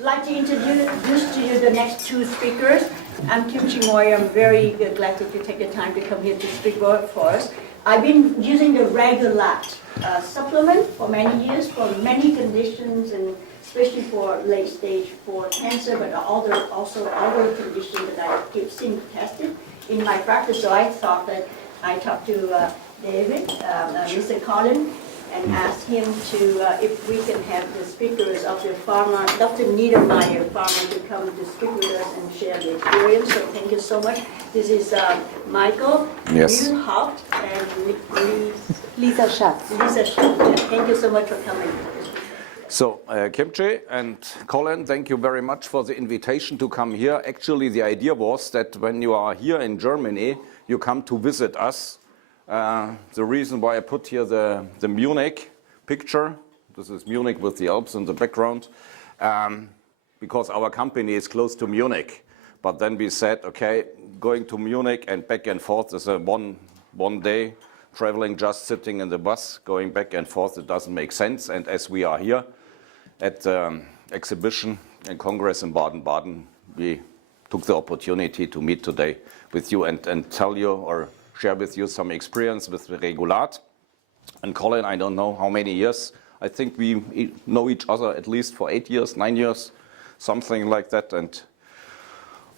like to introduce to you the next two speakers. I'm Kim Moy. I'm very glad that you take the time to come here to speak for us. I've been using the Regulat supplement for many years for many conditions, and especially for late stage for cancer, but also other conditions that I keep seeing tested in my practice. So I thought that I talked to David, Mr. Colin, and asked him to, if we can have the speakers of the pharma, Dr. Niedermeyer pharma, to come to speak with us and share the experience. So thank you so much. This is Michael, Yes. Haupt, and Lisa Schatz. Lisa Schatz. Thank you so much for coming. So, Kimchi and Colin, thank you very much for the invitation to come here. Actually, the idea was that when you are here in Germany, you come to visit us. The reason why I put here the Munich picture, this is Munich with the Alps in the background, because our company is close to Munich. But then we said, okay, going to Munich and back and forth is a one day traveling, just sitting in the bus, going back and forth, it doesn't make sense. And as we are here at the exhibition and Congress in Baden-Baden, we took the opportunity to meet today with you and tell you or share with you some experience with Regulat. And Colin, I don't know how many years. I think we know each other at least for 8 years, 9 years, something like that. And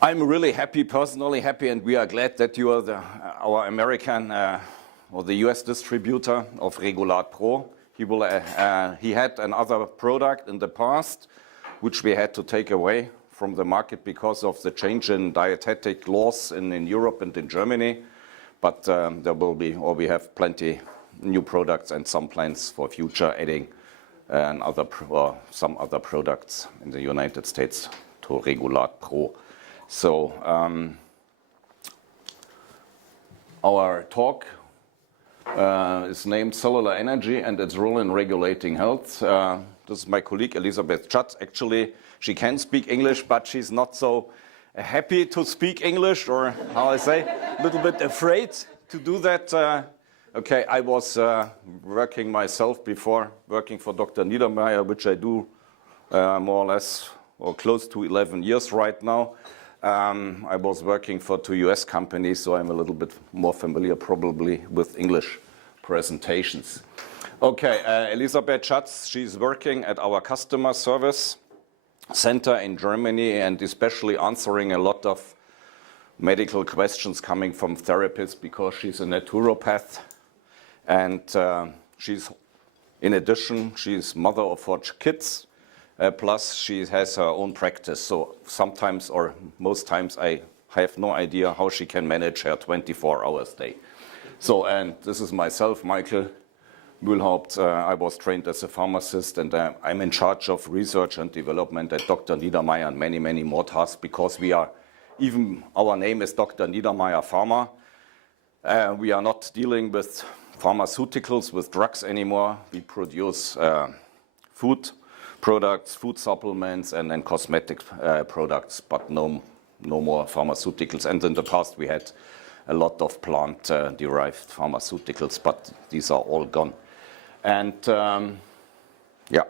I'm really happy, personally happy, and we are glad that you are our American or the US distributor of Regulat Pro. He had another product in the past, which we had to take away from the market because of the change in dietetic laws in Europe and in Germany. But there will be, or we have plenty new products and some plans for future adding some other products in the United States to Regulat Pro. So our talk is named Cellular Energy and its Role in Regulating Health. This is my colleague Elisabeth Schatz. Actually, she can speak English, but she's not so happy to speak English, or how I say, a little bit afraid to do that. Okay, I was working myself before, working for Dr. Niedermeyer, which I do more or less, or close to 11 years right now. I was working for 2 US companies, so I'm a little bit more familiar probably with English presentations. Okay, Elisabeth Schatz, she's working at our customer service center in Germany and especially answering a lot of medical questions coming from therapists because she's a naturopath. And in addition, she's mother of 4 kids. Plus, she has her own practice. So sometimes, or most times, I have no idea how she can manage her 24 hours day. So, and this is myself, Michael Mühlhaupt. I was trained as a pharmacist, and I'm in charge of research and development at Dr. Niedermeyer and many, many more tasks because our name is Dr. Niedermeyer Pharma. We are not dealing with pharmaceuticals, with drugs anymore. We produce food products, food supplements, and then cosmetic products, but no more pharmaceuticals. And in the past, we had a lot of plant-derived pharmaceuticals, but these are all gone. And yeah,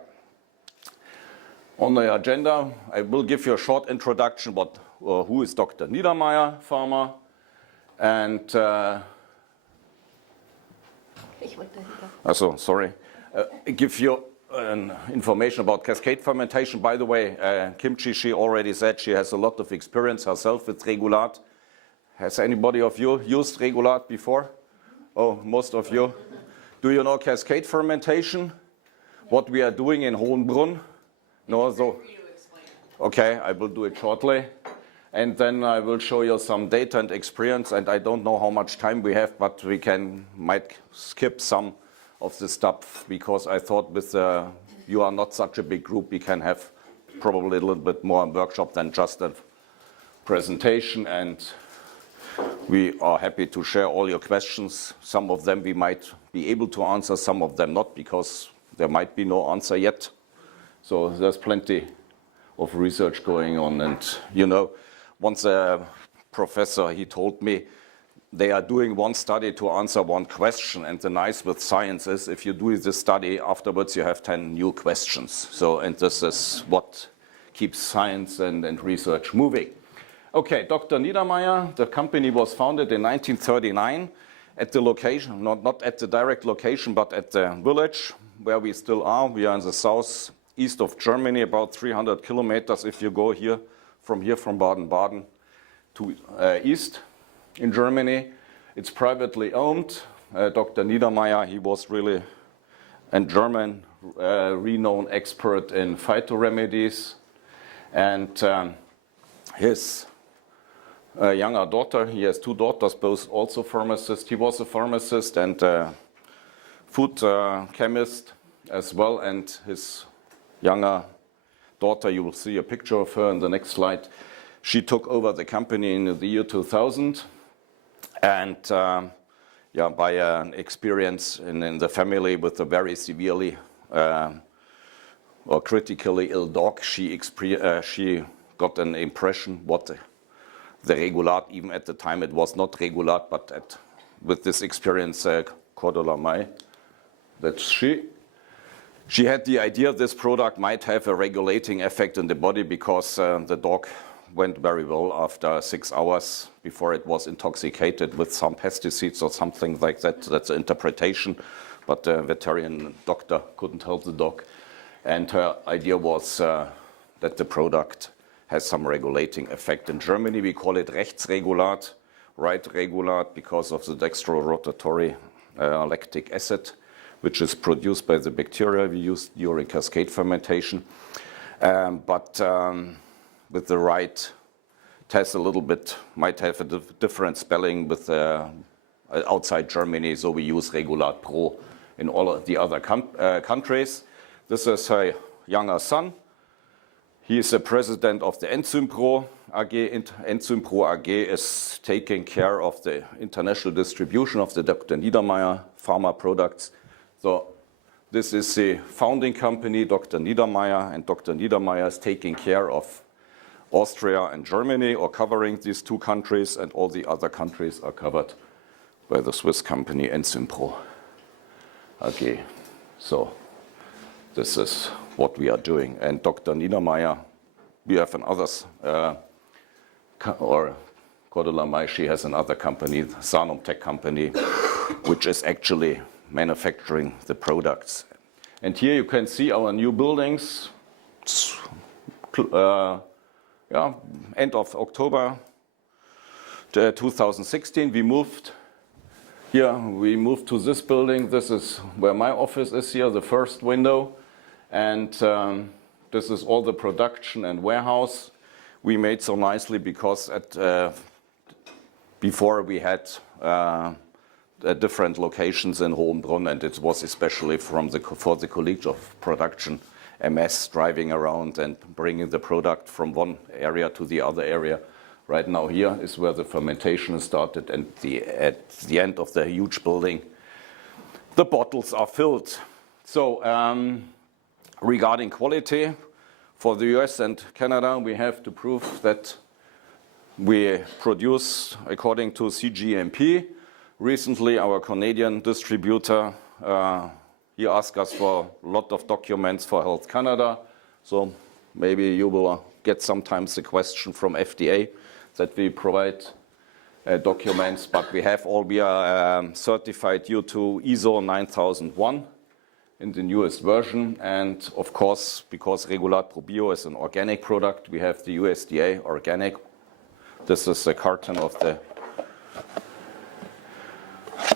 on the agenda, I will give you a short introduction about who is Dr. Niedermeyer Pharma, and give you information about Cascade Fermentation. By the way, Kimchi, she already said she has a lot of experience herself with Regulat. Has anybody of you used Regulat before? Oh, most of you. Do you know Cascade Fermentation? What we are doing in Hohenbrunn? No, so. Okay, I will do it shortly. And then I will show you some data and experience. And I don't know how much time we have, but we might skip some of the stuff because I thought with you are not such a big group, we can have probably a little bit more workshop than just a presentation. And we are happy to share all your questions. Some of them we might be able to answer, some of them not, because there might be no answer yet. So there's plenty of research going on. And, you know, once a professor, he told me, they are doing one study to answer one question. And the nice with science is if you do this study, afterwards you have 10 new questions. So, and this is what keeps science and research moving. Okay, Dr. Niedermeyer, the company was founded in 1939 at the location, not at the direct location, but at the village where we still are. We are in the southeast of Germany, about 300 kilometers if you go from Baden-Baden to east in Germany. It's privately owned. Dr. Niedermeyer, he was really a German renowned expert in phytoremedies, and his younger daughter, he has two daughters, both also pharmacists. He was a pharmacist and food chemist as well, and his younger daughter, you will see a picture of her in the next slide. She took over the company in the year 2000, and by an experience in the family with a very severely or critically ill dog, she got an impression what the Regulat, even at the time it was not Regulat, but with this experience, Cordula May, that she had the idea this product might have a regulating effect in the body because the dog went very well after 6 hours before it was intoxicated with some pesticides or something like that. That's the interpretation, but the veterinarian doctor couldn't help the dog. And her idea was that the product has some regulating effect. In Germany, we call it Rechtsregulat, right Regulat, because of the dextrorotatory lactic acid, which is produced by the bacteria we use during Cascade fermentation. With the right test, a little bit might have a different spelling with outside Germany, so we use Regulat Pro in all of the other countries. This is her younger son. He is the president of the Enzyme Pro AG. Enzyme Pro AG is taking care of the international distribution of the Dr. Niedermeyer pharma products. So this is the founding company, Dr. Niedermeyer, and Dr. Niedermeyer is taking care of Austria and Germany, or covering these two countries, and all the other countries are covered by the Swiss company Enzyme Pro AG. So this is what we are doing. And Dr. Niedermeyer, we have another, or Cordula May, she has another company, Sanum Tech company, which is actually manufacturing the products. And here you can see our new buildings. End of October 2016, we moved to this building. This is where my office is here, the first window. And this is all the production and warehouse we made so nicely because before we had different locations in Hohenbrunn, and it was especially for the colleagues of production, MS, driving around and bringing the product from one area to the other area. Right now here is where the fermentation started, and at the end of the huge building, the bottles are filled. So regarding quality, for the US and Canada, we have to prove that we produce according to CGMP. Recently, our Canadian distributor, he asked us for a lot of documents for Health Canada. So maybe you will get sometimes the question from FDA that we provide documents, but we are certified due to ISO 9001 in the newest version. And of course, because Regulat Pro Bio is an organic product, we have the USDA organic. This is the carton of the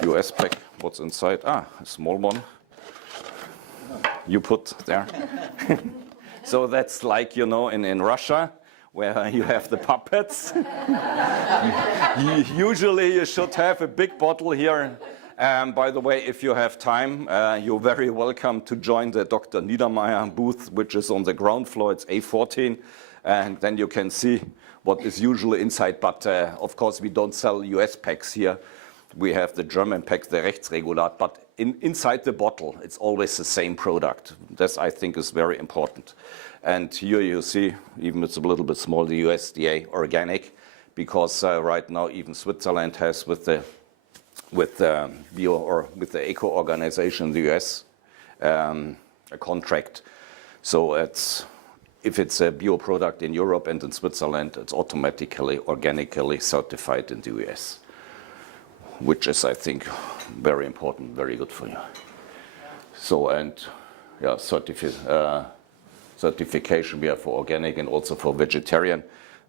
US pack. What's inside? A small one. You put there. So that's like, in Russia, where you have the puppets. Usually you should have a big bottle here. By the way, if you have time, you're very welcome to join the Dr. Niedermeyer booth, which is on the ground floor. It's A14. And then you can see what is usually inside. But of course, we don't sell US packs here. We have the German pack, the Rechtsregulat, but inside the bottle, it's always the same product. This, I think, is very important. And here you see, even it's a little bit small, the USDA organic, because right now even Switzerland has with the Eco organization in the US a contract. So it's if it's a bio product in Europe and in Switzerland, it's automatically organically certified in the US, which is, I think, very important, very good for you. So, and yeah, certification we have for organic and also for vegetarian.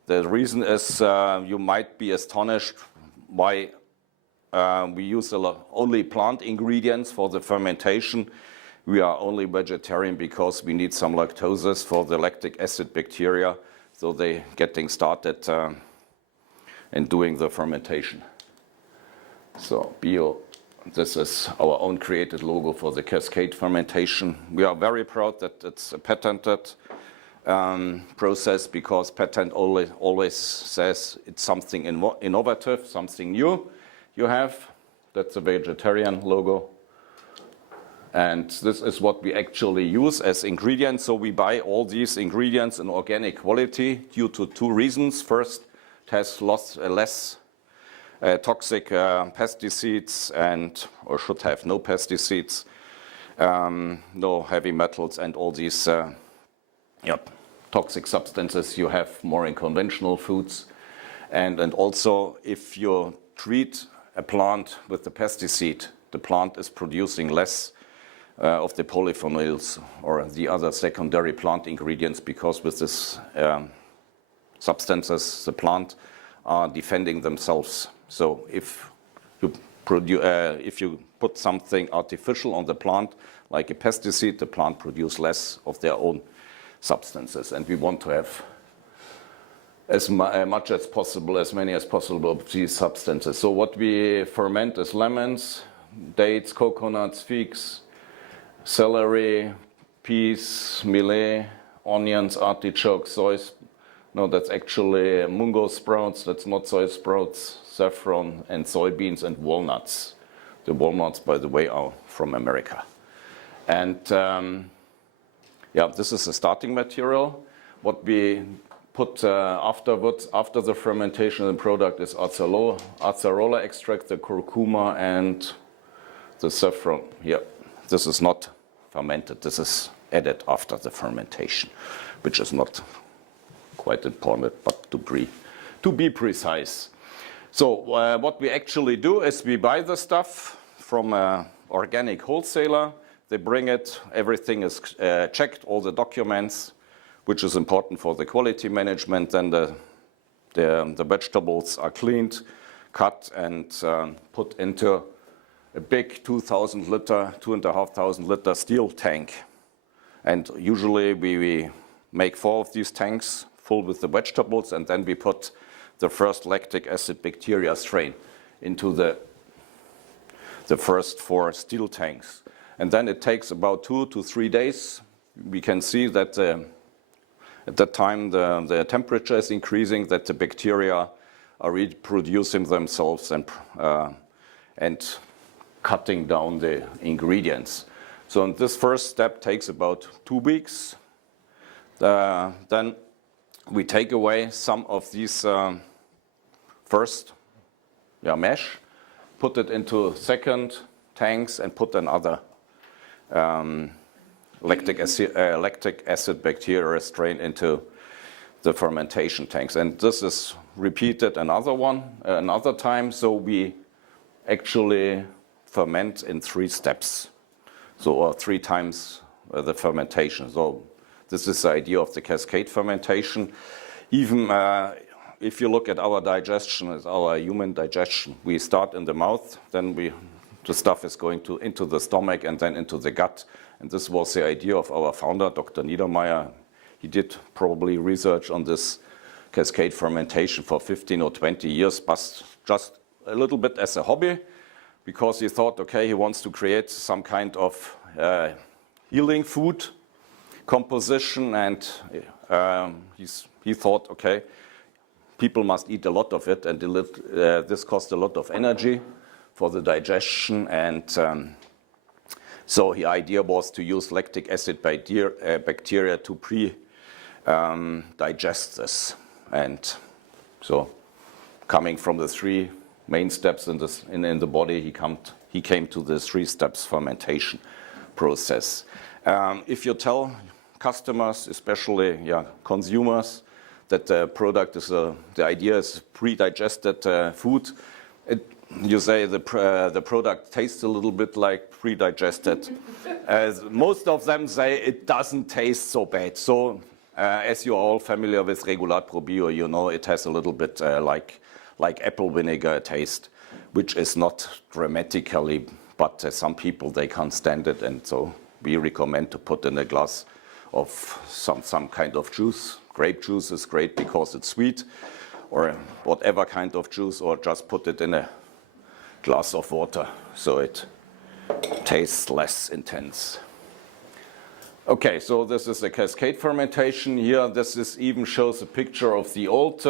The reason is you might be astonished why we use only plant ingredients for the fermentation. We are only vegetarian because we need some lactoses for the lactic acid bacteria, so they getting started in doing the fermentation. So bio, this is our own created logo for the Cascade fermentation. We are very proud that it's a patented process, because patent always says it's something innovative, something new you have. That's a vegetarian logo. And this is what we actually use as ingredients. So we buy all these ingredients in organic quality due to two reasons. First, it has less toxic pesticides or should have no pesticides, no heavy metals and all these toxic substances you have more in conventional foods. And also, if you treat a plant with the pesticide, the plant is producing less of the polyphenols or the other secondary plant ingredients, because with this substances the plant are defending themselves. So if you put something artificial on the plant, like a pesticide, the plant produces less of their own substances, and we want to have as much as possible, as many as possible of these substances. So what we ferment is lemons, dates, coconuts, figs, celery, peas, millet, onions, artichokes, soy. No, that's actually mungo sprouts. That's not soy sprouts, saffron, and soybeans and walnuts. The walnuts, by the way, are from America. And yeah, this is the starting material. What we put afterwards, after the fermentation of the product, is acerola extract, the curcuma, and the saffron. Yeah, this is not fermented. This is added after the fermentation, which is not quite important, but to be precise. So what we actually do is we buy the stuff from an organic wholesaler. They bring it, everything is checked, all the documents, which is important for the quality management. Then the vegetables are cleaned, cut, and put into a big 2,500 liter steel tank. And usually we make 4 of these tanks full with the vegetables, and then we put the first lactic acid bacteria strain into the first 4 steel tanks. And then it takes about 2 to 3 days. We can see that at that time the temperature is increasing, that the bacteria are reproducing themselves and cutting down the ingredients. So this first step takes about 2 weeks. Then we take away some of these first mesh, put it into second tanks, and put another lactic acid bacteria strain into the fermentation tanks. And this is repeated another time. So we actually ferment in 3 steps. So 3 times the fermentation. So this is the idea of the cascade fermentation. Even if you look at our digestion, our human digestion, we start in the mouth, then the stuff is going into the stomach and then into the gut. And this was the idea of our founder, Dr. Niedermeyer. He did probably research on this cascade fermentation for 15 or 20 years, but just a little bit as a hobby, because he thought, okay, he wants to create some kind of healing food composition, and he thought, okay, people must eat a lot of it, and this costs a lot of energy for the digestion, and so the idea was to use lactic acid bacteria to digest this. And so coming from the 3 main steps in the body, he came to the 3 steps fermentation process. If you tell customers, especially consumers, that the product is the idea is pre-digested food. You say the product tastes a little bit like pre-digested. As most of them say, it doesn't taste so bad. So as you're all familiar with Regulat Probio, you know it has a little bit like apple vinegar taste, which is not dramatically, but some people, they can't stand it, and so we recommend to put in a glass of some kind of juice. Grape juice is great because it's sweet, or whatever kind of juice, or just put it in a glass of water so it tastes less intense. Okay, so this is the Cascade fermentation here. This even shows a picture of the old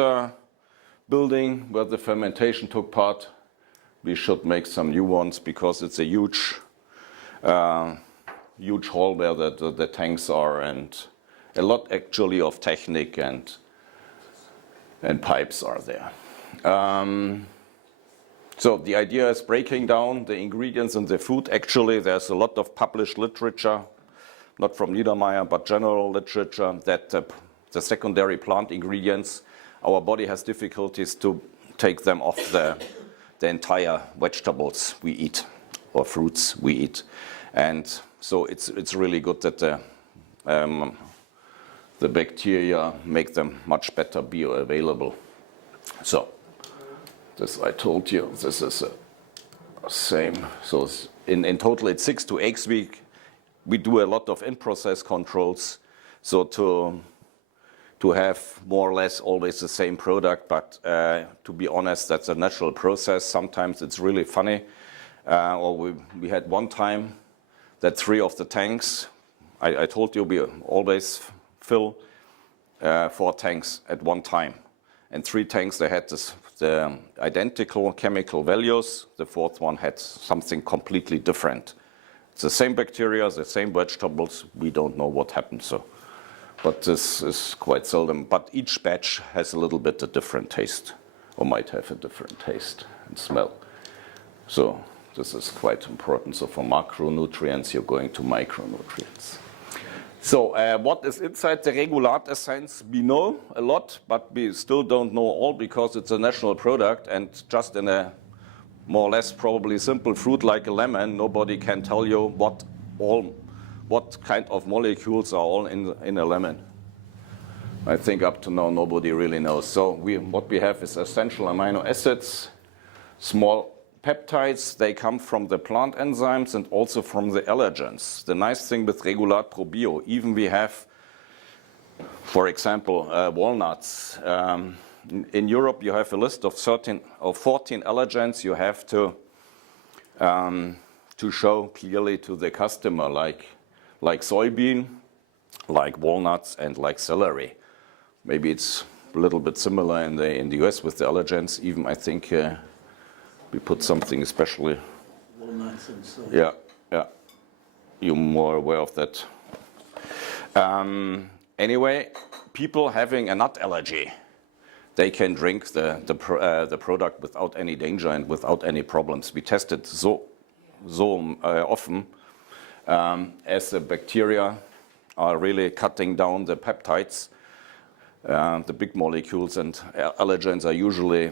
building where the fermentation took part. We should make some new ones because it's a huge hall where the tanks are, and a lot actually of technique and pipes are there. So the idea is breaking down the ingredients in the food. Actually, there's a lot of published literature, not from Niedermeyer, but general literature, that the secondary plant ingredients, our body has difficulties to take them off the entire vegetables we eat or fruits we eat. And so it's really good that the bacteria make them much better bioavailable. So this I told you, this is the same. So in total it's 6 to 8 weeks. We do a lot of in-process controls, so to have more or less always the same product, but to be honest, that's a natural process. Sometimes it's really funny. Or we had one time that 3 of the tanks, I told you we always fill 4 tanks at one time. And 3 tanks, they had the identical chemical values. The 4th one had something completely different. It's the same bacteria, the same vegetables. We don't know what happened. So, but this is quite seldom. But each batch has a little bit a different taste, or might have a different taste and smell. So this is quite important. So for macronutrients, you're going to micronutrients. So what is inside the Regulat essence? We know a lot, but we still don't know all because it's a national product, and just in a more or less probably simple fruit like a lemon, nobody can tell you what kind of molecules are all in a lemon. I think up to now nobody really knows. So what we have is essential amino acids, small peptides. They come from the plant enzymes and also from the allergens. The nice thing with Regulat Probio, even we have, for example, walnuts. In Europe, you have a list of 14 allergens you have to show clearly to the customer, like soybean, like walnuts, and like celery. Maybe it's a little bit similar in the US with the allergens. Even I think we put something especially. Walnuts and soy. Yeah. You're more aware of that. Anyway, people having a nut allergy, they can drink the product without any danger and without any problems. We test it so often as the bacteria are really cutting down the peptides, the big molecules, and allergens are usually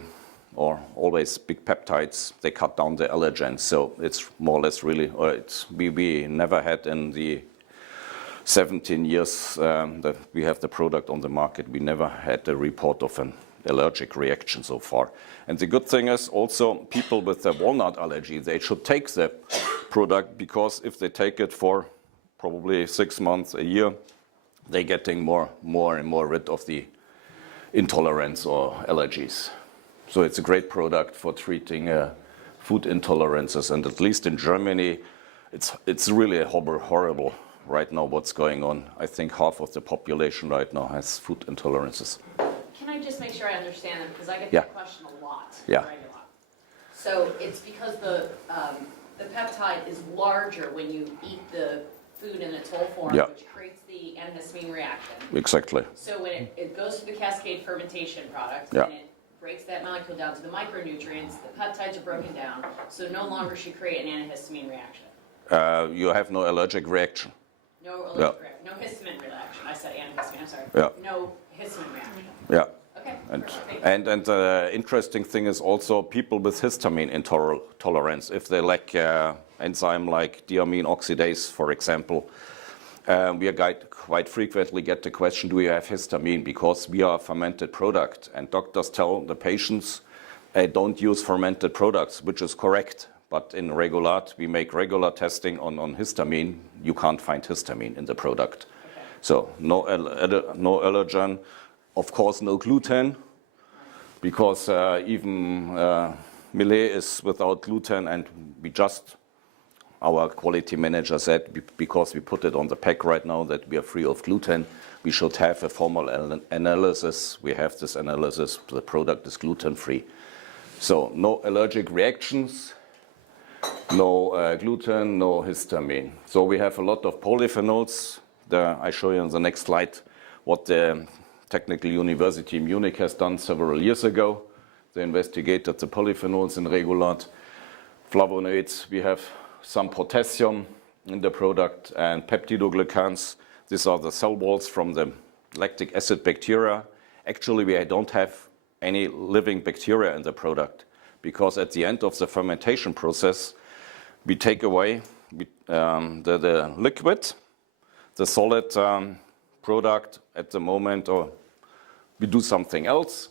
or always big peptides. They cut down the allergens, so it's more or less really. We never had in the 17 years that we have the product on the market. We never had a report of an allergic reaction so far. And the good thing is also people with the walnut allergy, they should take the product, because if they take it for probably 6 months, a year, they're getting more and more rid of the intolerance or allergies. So it's a great product for treating food intolerances, and at least in Germany, it's really horrible right now what's going on. I think half of the population right now has food intolerances. Can I just make sure I understand them, because I get that question a lot. Yeah. Regular. So it's because the peptide is larger when you eat the food in its whole form, which creates the antihistamine reaction. Exactly. So when it goes to the Cascade fermentation product, and it breaks that molecule down to the micronutrients, the peptides are broken down, so no longer should create an antihistamine reaction. You have no allergic reaction. No allergic reaction. No histamine reaction. I said antihistamine, I'm sorry. Yeah. No histamine reaction. Yeah. Okay. And perfect. and the interesting thing is also people with histamine intolerance, if they lack enzyme like diamine oxidase, for example, we are quite frequently get the question, do you have histamine? Because we are a fermented product, and doctors tell the patients, don't use fermented products, which is correct. But in Regulat, we make regular testing on histamine. You can't find histamine in the product. Okay. So no allergen, of course no gluten, because even Millet is without gluten, and our quality manager said, because we put it on the pack right now that we are free of gluten, we should have a formal analysis. We have this analysis, the product is gluten-free. So no allergic reactions, no gluten, no histamine. So we have a lot of polyphenols. I show you on the next slide what the Technical University in Munich has done several years ago. They investigated the polyphenols in Regulat. Flavonoids, we have some potassium in the product, and peptidoglycans. These are the cell walls from the lactic acid bacteria. Actually, we don't have any living bacteria in the product, because at the end of the fermentation process, we take away the liquid, the solid product at the moment, or we do something else.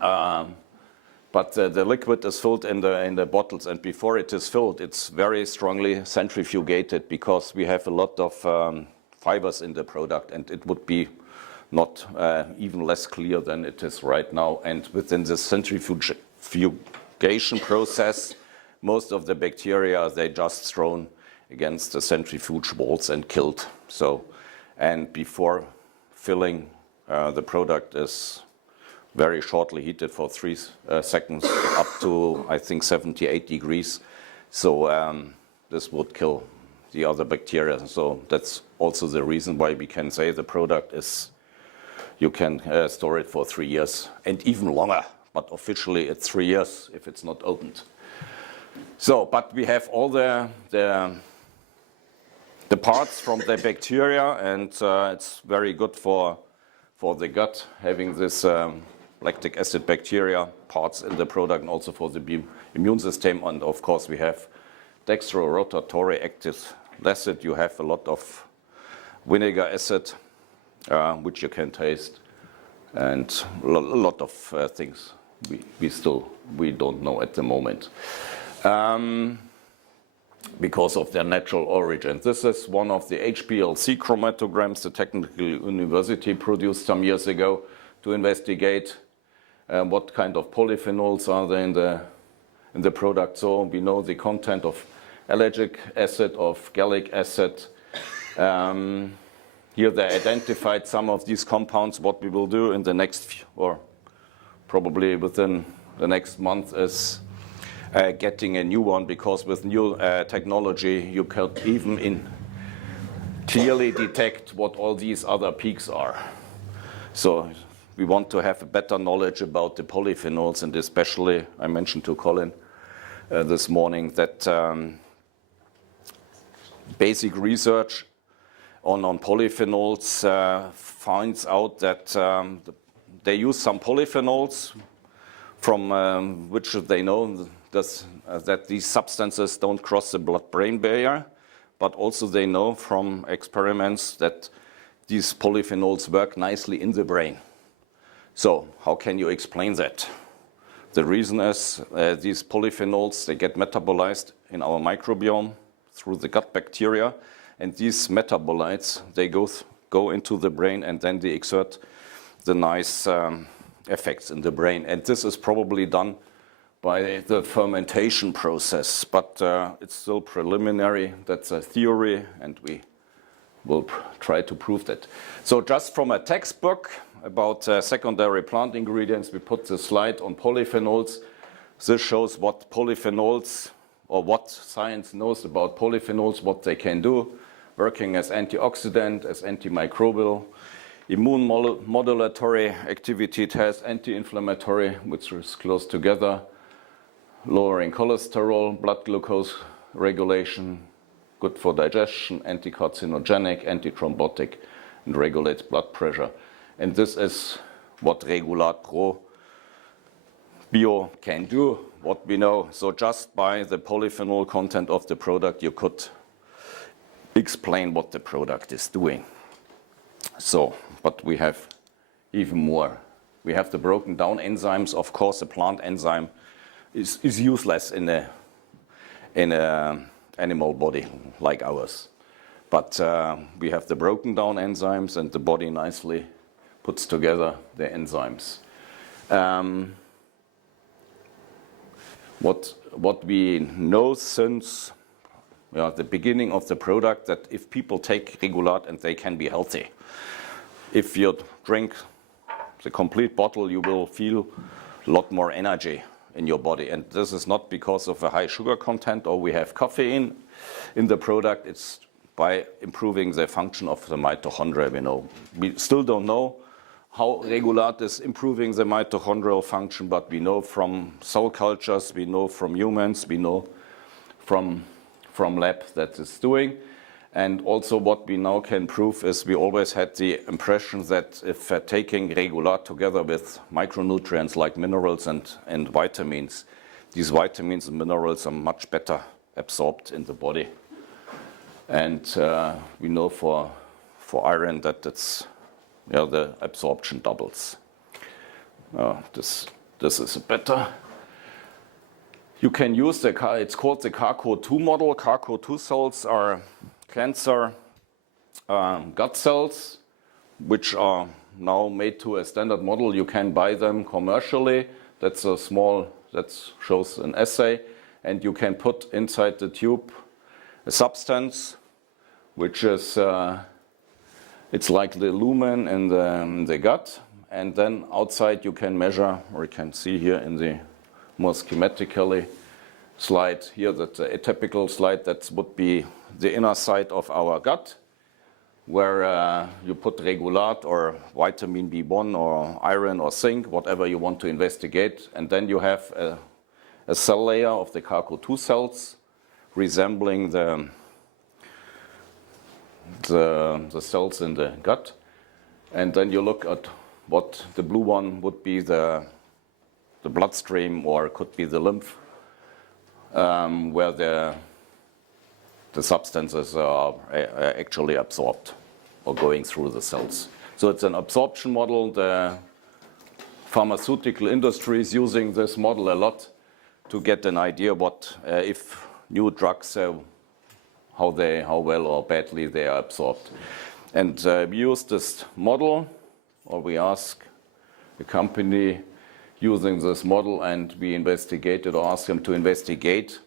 But the liquid is filled in the bottles, and before it is filled, it's very strongly centrifugated, because we have a lot of fibers in the product, and it would be not even less clear than it is right now. And within the centrifugation process, most of the bacteria, they just thrown against the centrifuge walls and killed. So, and before filling, the product is very shortly heated for 3 seconds up to, I think, 78 degrees. So this would kill the other bacteria. So that's also the reason why we can say the product is, you can store it for 3 years and even longer. But officially it's 3 years if it's not opened. So, but we have all the parts from the bacteria, and it's very good for the gut, having this lactic acid bacteria parts in the product, and also for the immune system. And of course we have dextrorotatory active acid. You have a lot of vinegar acid, which you can taste, and a lot of things we don't know at the moment, because of their natural origin. This is one of the HPLC chromatograms the Technical University produced some years ago to investigate what kind of polyphenols are there in the product. So we know the content of allergic acid, of gallic acid. Here they identified some of these compounds. What we will do in the next, or probably within the next month, is getting a new one, because with new technology you can even clearly detect what all these other peaks are. So we want to have a better knowledge about the polyphenols, and especially, I mentioned to Colin this morning that basic research on polyphenols finds out that they use some polyphenols from which they know that these substances don't cross the blood-brain barrier, but also they know from experiments that these polyphenols work nicely in the brain. So how can you explain that? The reason is these polyphenols, they get metabolized in our microbiome through the gut bacteria, and these metabolites, they go into the brain, and then they exert the nice effects in the brain. And this is probably done by the fermentation process, but it's still preliminary. That's a theory, and we will try to prove that. So just from a textbook about secondary plant ingredients, we put the slide on polyphenols. This shows what polyphenols, or what science knows about polyphenols, what they can do, working as antioxidant, as antimicrobial, immune modulatory activity. It has anti-inflammatory, which is close together, lowering cholesterol, blood glucose regulation, good for digestion, anti-carcinogenic, anti-thrombotic, and regulates blood pressure. And this is what Regulat Pro Bio can do, what we know. So just by the polyphenol content of the product, you could explain what the product is doing. So, but we have even more. We have the broken down enzymes. Of course, a plant enzyme is useless in a animal body like ours. But we have the broken down enzymes, and the body nicely puts together the enzymes. What we know since the beginning of the product, that if people take Regulat and they can be healthy. If you drink the complete bottle, you will feel a lot more energy in your body. And this is not because of a high sugar content or we have caffeine in the product. It's by improving the function of the mitochondria. We still don't know how Regulat is improving the mitochondrial function, but we know from cell cultures, we know from humans, we know from labs that it's doing. And also what we now can prove is we always had the impression that if taking Regulat together with micronutrients like minerals and vitamins, these vitamins and minerals are much better absorbed in the body. And we know for iron that it's the absorption doubles. This is better. You can use it's called the CARCO2 model. CARCO2 cells are cancer gut cells, which are now made to a standard model. You can buy them commercially. That's a small, that shows an assay. And you can put inside the tube a substance, which is, it's like the lumen in the gut. And then outside you can measure, or you can see here in the more schematically slide here, that a typical slide, that would be the inner side of our gut, where you put Regulat or vitamin B1 or iron or zinc, whatever you want to investigate. And then you have a cell layer of the CARCO2 cells resembling the cells in the gut. And then you look at what the blue one would be the bloodstream, or could be the lymph, where the substances are actually absorbed or going through the cells. So it's an absorption model. The pharmaceutical industry is using this model a lot to get an idea what if new drugs, how well or badly they are absorbed. And we use this model, or we ask the company using this model, and we investigated or asked them to investigate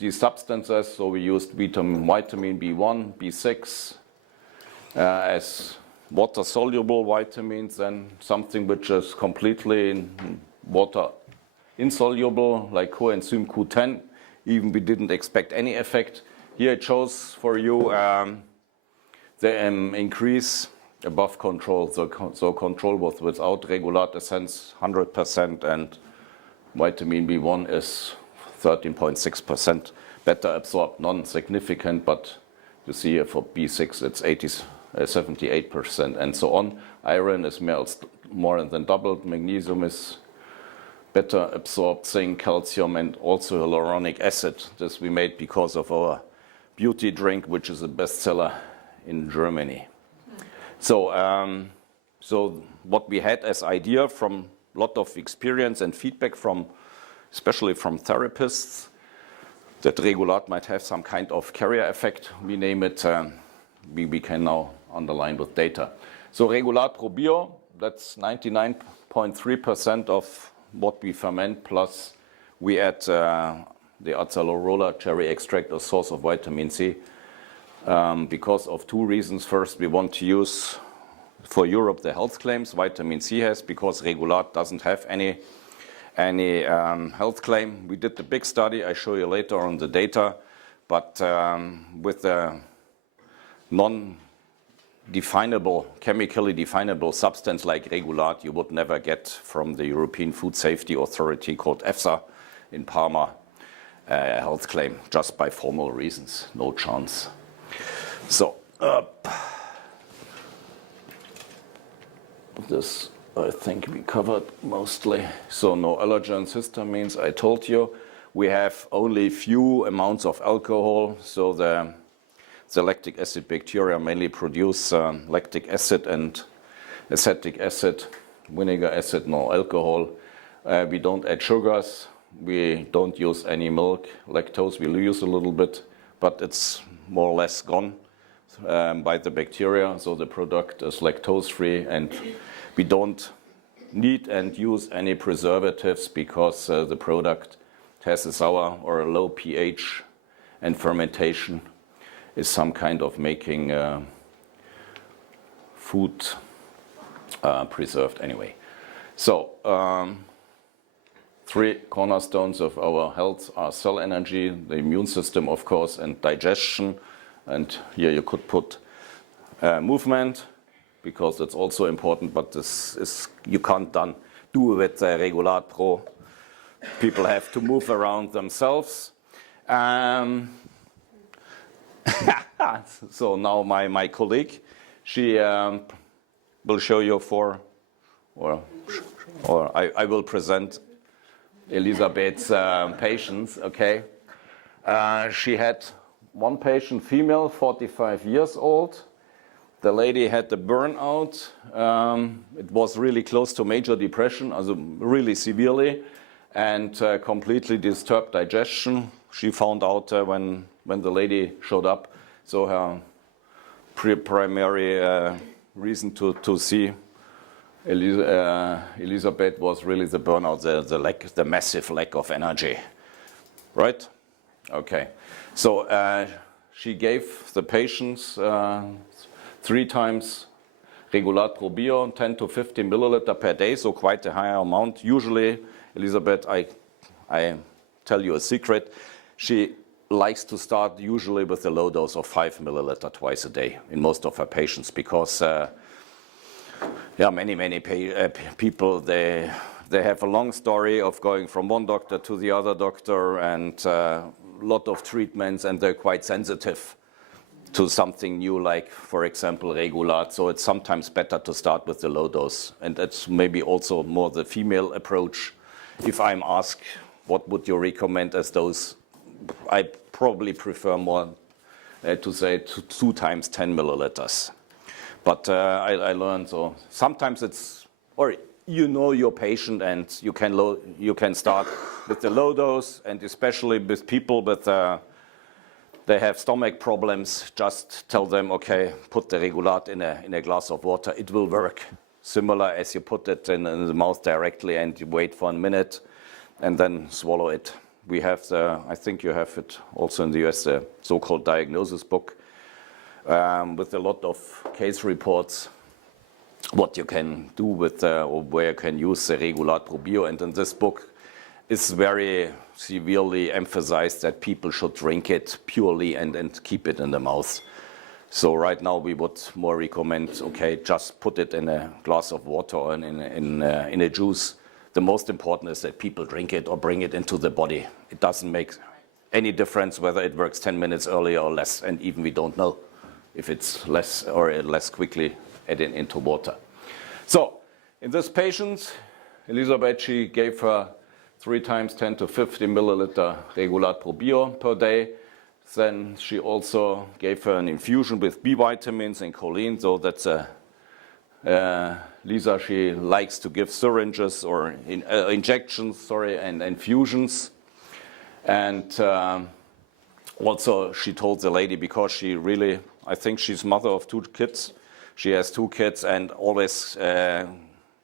these substances. So we used vitamin B1, B6 as water-soluble vitamins, and something which is completely water insoluble, like coenzyme Q10. Even we didn't expect any effect. Here it shows for you the increase above control. So control was without Regulat Essence 100%, and vitamin B1 is 13.6% better absorbed, non-significant, but you see here for B6 it's 78% and so on. Iron is more than doubled. Magnesium is better absorbed, zinc, calcium, and also hyaluronic acid. This we made because of our beauty drink, which is a bestseller in Germany. So, so what we had as idea from a lot of experience and feedback from, especially from therapists, that Regulat might have some kind of carrier effect. We name it, we can now underline with data. So Regulat Pro Bio, that's 99.3% of what we ferment, plus we add the acerola cherry extract, a source of vitamin C, because of two reasons. First, we want to use for Europe the health claims vitamin C has, because Regulat doesn't have any health claim. We did the big study, I show you later on the data, but with the non-definable, chemically definable substance like Regulat, you would never get from the European Food Safety Authority, called EFSA in Parma, health claim just by formal reasons. No chance. So this I think we covered mostly. So no allergens, histamines. I told you we have only few amounts of alcohol. So the lactic acid bacteria mainly produce lactic acid and acetic acid, vinegar acid, no alcohol. We don't add sugars. We don't use any milk. Lactose we use a little bit, but it's more or less gone by the bacteria. So the product is lactose-free, and we don't need and use any preservatives because the product has a sour or a low pH, and fermentation is some kind of making food preserved anyway. So three cornerstones of our health are cell energy, the immune system, of course, and digestion. And here you could put movement, because that's also important, but this is, you can't do with the Regulat Pro. People have to move around themselves. So now my colleague, she will show you I will present Elisabeth's patients, okay? She had one patient, female, 45 years old. The lady had the burnout. It was really close to major depression, also really severely, and completely disturbed digestion. She found out when the lady showed up. So her primary reason to see Elisabeth was really the burnout, the massive lack of energy, right? Okay. So she gave the patients 3 times Regulat Probio, 10 to 50 milliliter per day, so quite a high amount. Usually, Elisabeth, I tell you a secret, she likes to start usually with a low dose of 5 milliliter twice a day in most of her patients, because many people, they have a long story of going from one doctor to the other doctor, and a lot of treatments, and they're quite sensitive to something new, like, for example, Regulat. So it's sometimes better to start with the low dose. And that's maybe also more the female approach. If I'm asked, what would you recommend as dose? I probably prefer more to say 2 times 10 milliliters. But I learned, so sometimes it's, or you know your patient, and you can start with the low dose, and especially with people with they have stomach problems, just tell them, okay, put the Regulat in a glass of water. It will work. Similar as you put it in the mouth directly, and you wait for a minute and then swallow it. We have I think you have it also in the US, the so-called diagnosis book, with a lot of case reports, what you can do with, or where you can use the Regulat Probio. And in this book, it's very severely emphasized that people should drink it purely and keep it in the mouth. So right now we would more recommend, okay, just put it in a glass of water or in a juice. The most important is that people drink it or bring it into the body. It doesn't make any difference whether it works 10 minutes earlier or less, and even we don't know if it's less or less quickly added into water. So in this patient, Elisabeth, she gave her 3 times 10 to 50 milliliter Regulat Probio per day. Then she also gave her an infusion with B vitamins and choline. So that's Lisa, she likes to give syringes or injections, and infusions. And also she told the lady, because she really, I think she's mother of 2 kids. She has 2 kids and always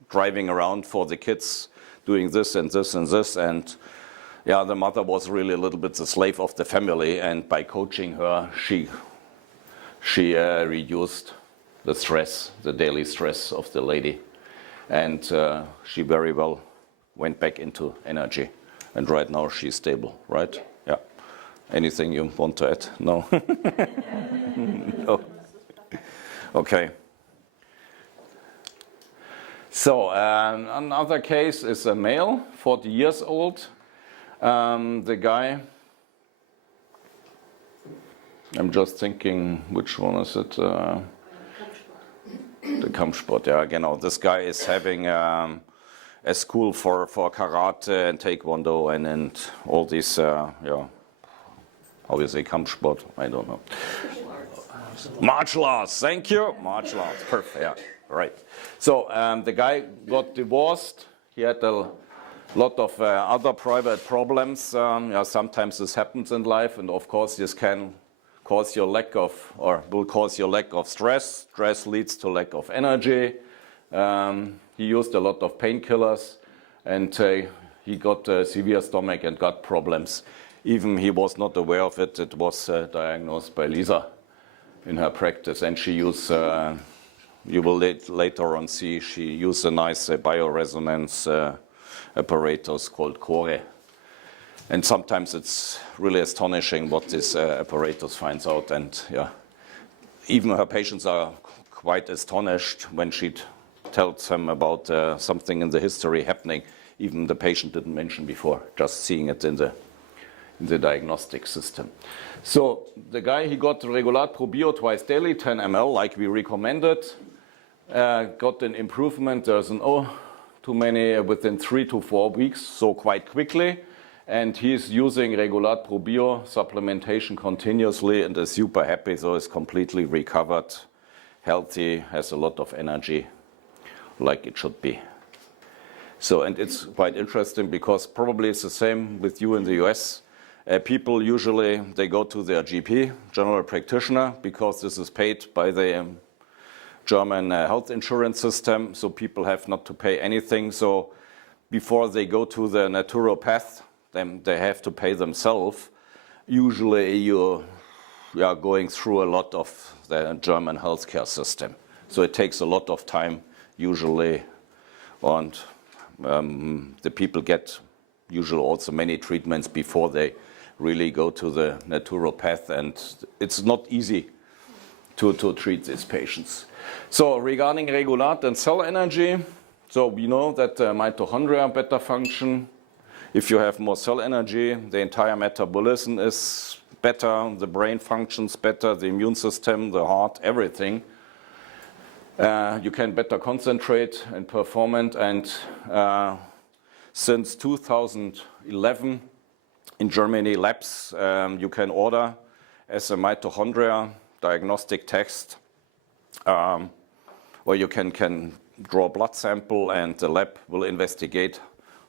driving around for the kids, doing this and this and this. And yeah, the mother was really a little bit the slave of the family. And by coaching her, she reduced the stress, the daily stress of the lady. And she very well went back into energy. And right now she's stable, right? Yeah. Anything you want to add? No? No. Okay. So another case is a male, 40 years old. The guy, I'm just thinking, which one is it? The Kampfsport, yeah, genau. This guy is having a school for karate and taekwondo and all these, how you say Kampfsport? I don't know. Martial arts, thank you. Martial arts, perfect, yeah, right. So the guy got divorced. He had a lot of other private problems. Sometimes this happens in life, and of course this can cause your lack of, or will cause your lack of stress. Stress leads to lack of energy. He used a lot of painkillers, and he got a severe stomach and gut problems. Even he was not aware of it. It was diagnosed by Lisa in her practice, and she used, you will later on see, she used a nice bioresonance apparatus called Core. And sometimes it's really astonishing what this apparatus finds out. And even her patients are quite astonished when she tells them about something in the history happening. Even the patient didn't mention before, just seeing it in the diagnostic system. So the guy, he got Regulat Probio twice daily, 10 ml, like we recommended. Got an improvement. There's an too many within 3 to 4 weeks, so quite quickly. And he's using Regulat Probio supplementation continuously and is super happy, so is completely recovered, healthy, has a lot of energy, like it should be. So, and it's quite interesting because probably it's the same with you in the US. People usually, they go to their GP, general practitioner, because this is paid by the German health insurance system, so people have not to pay anything. So before they go to the naturopath, then they have to pay themselves. Usually you are going through a lot of the German healthcare system. So it takes a lot of time usually, and the people get usually also many treatments before they really go to the naturopath, and it's not easy to treat these patients. So regarding Regulat and cell energy, so we know that mitochondria better function. If you have more cell energy, the entire metabolism is better, the brain functions better, the immune system, the heart, everything. You can better concentrate and perform it. And since 2011, in Germany, labs, you can order as a mitochondria diagnostic test, or you can draw a blood sample and the lab will investigate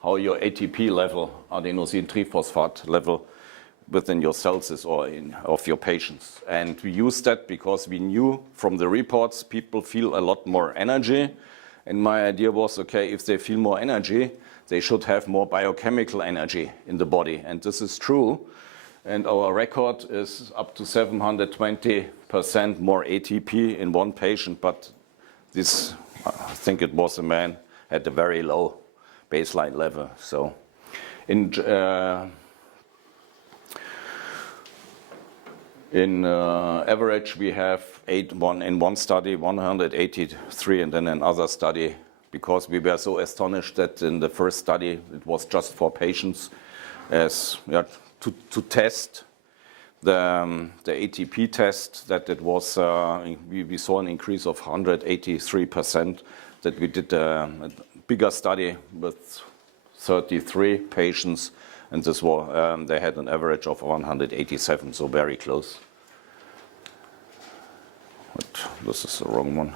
how your ATP level, adenosine triphosphate level, within your cells is or of your patients. And we used that because we knew from the reports people feel a lot more energy. And my idea was, okay, if they feel more energy, they should have more biochemical energy in the body. And this is true. And our record is up to 720% more ATP in one patient. But this, I think it was a man at a very low baseline level. So in average, we have in one study, 183, and then another study, because we were so astonished that in the first study, it was just for patients as to test the ATP test, that it was, we saw an increase of 183%, that we did a bigger study with 33 patients, and this was, they had an average of 187, so very close. But this is the wrong one.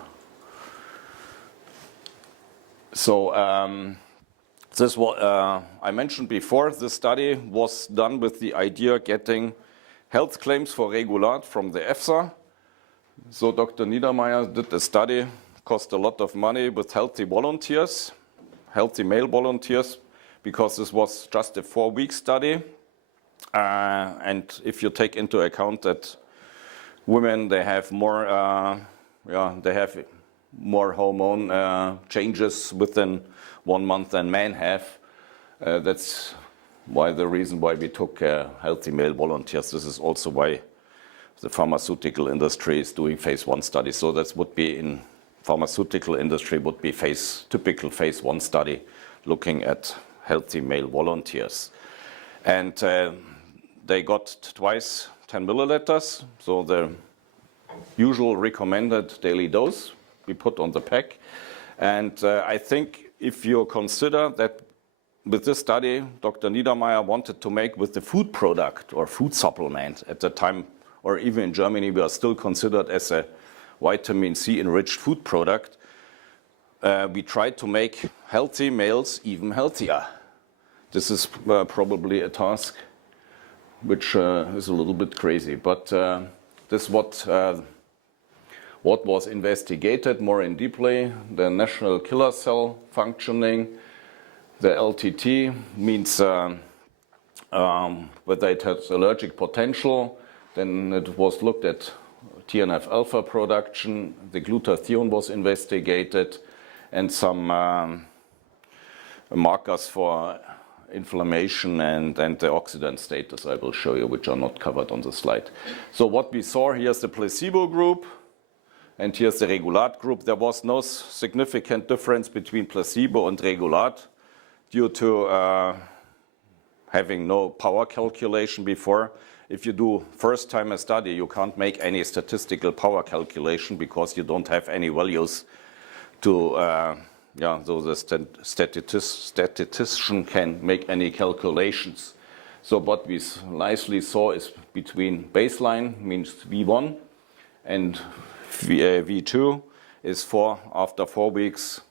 So this was, I mentioned before, this study was done with the idea getting health claims for Regulat from the EFSA. So Dr. Niedermeyer did a study, cost a lot of money, with healthy volunteers, healthy male volunteers, because this was just a 4-week study. And if you take into account that women, they have more, they have more hormone changes within 1 month than men have. That's why the reason why we took healthy male volunteers. This is also why the pharmaceutical industry is doing phase 1 studies. So that would be in pharmaceutical industry would be typical phase 1 study looking at healthy male volunteers. And they got twice 10 milliliters, so the usual recommended daily dose we put on the pack. And I think if you consider that with this study, Dr. Niedermeyer wanted to make with the food product or food supplement at the time, or even in Germany, we are still considered as a vitamin C enriched food product. We tried to make healthy males even healthier. This is probably a task which is a little bit crazy, but this is what was investigated more in deeply, the national killer cell functioning. The LTT means whether it has allergic potential. Then it was looked at TNF alpha production. The glutathione was investigated, and some markers for inflammation and antioxidant status I will show you, which are not covered on the slide. So what we saw, here's the placebo group, and here's the Regulat group. There was no significant difference between placebo and Regulat due to having no power calculation before. If you do first time a study, you can't make any statistical power calculation because you don't have any values to, so the statistician can make any calculations. So what we nicely saw is between baseline, means V1, and V2 is after 4 weeks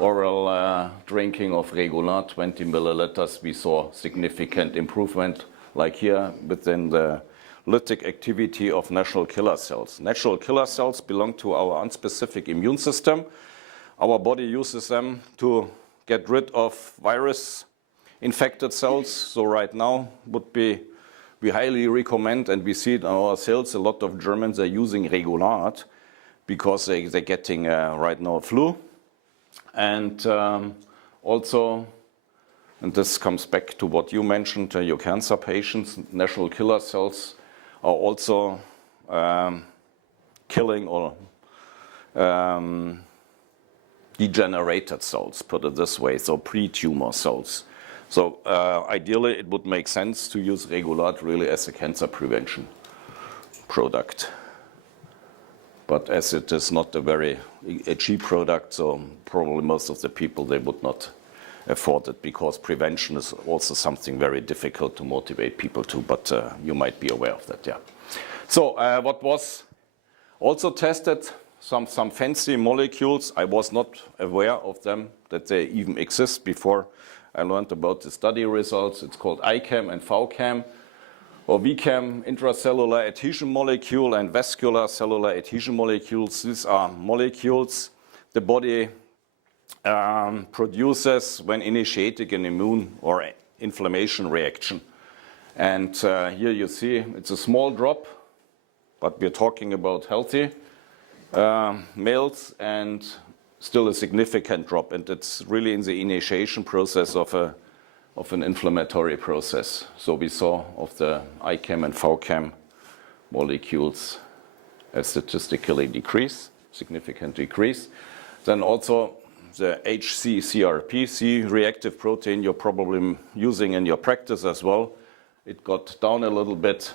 oral drinking of Regulat, 20 milliliters, we saw significant improvement, like here within the lytic activity of natural killer cells. Natural killer cells belong to our unspecific immune system. Our body uses them to get rid of virus-infected cells. So right now we highly recommend, and we see it on our cells, a lot of Germans are using Regulat because they're getting right now flu. And also, and this comes back to what you mentioned, your cancer patients, natural killer cells are also killing or degenerated cells, put it this way, so pre-tumor cells. So ideally it would make sense to use Regulat really as a cancer prevention product. But as it is not a cheap product, so probably most of the people, they would not afford it because prevention is also something very difficult to motivate people to, but you might be aware of that, yeah. So what was also tested, some fancy molecules. I was not aware of them, that they even exist before I learned about the study results. It's called ICAM and VCAM, or VCAM, intracellular adhesion molecule, and vascular cellular adhesion molecules. These are molecules the body produces when initiating an immune or inflammation reaction. And here you see it's a small drop, but we're talking about healthy males, and still a significant drop. And it's really in the initiation process of an inflammatory process. So we saw of the ICAM and VCAM molecules a statistically significant decrease. Then also the HCCRP, C-reactive protein, you're probably using in your practice as well. It got down a little bit.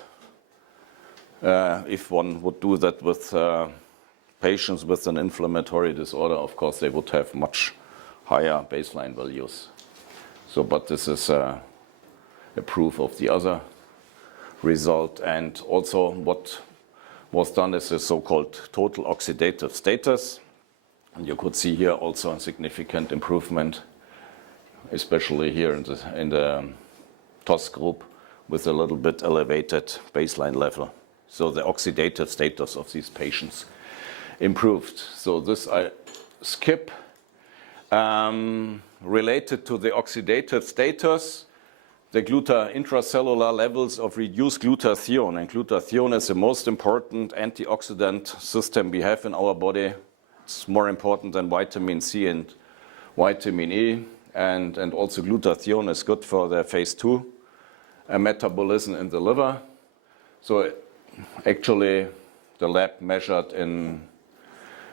If one would do that with patients with an inflammatory disorder, of course, they would have much higher baseline values. So, but this is a proof of the other result. And also what was done is a so-called total oxidative status. And you could see here also a significant improvement, especially here in the TOS group with a little bit elevated baseline level. So the oxidative status of these patients improved. So this I skip. Related to the oxidative status, the intracellular levels of reduced glutathione. And glutathione is the most important antioxidant system we have in our body. It's more important than vitamin C and vitamin E. And also glutathione is good for the phase 2 metabolism in the liver. So actually the lab measured in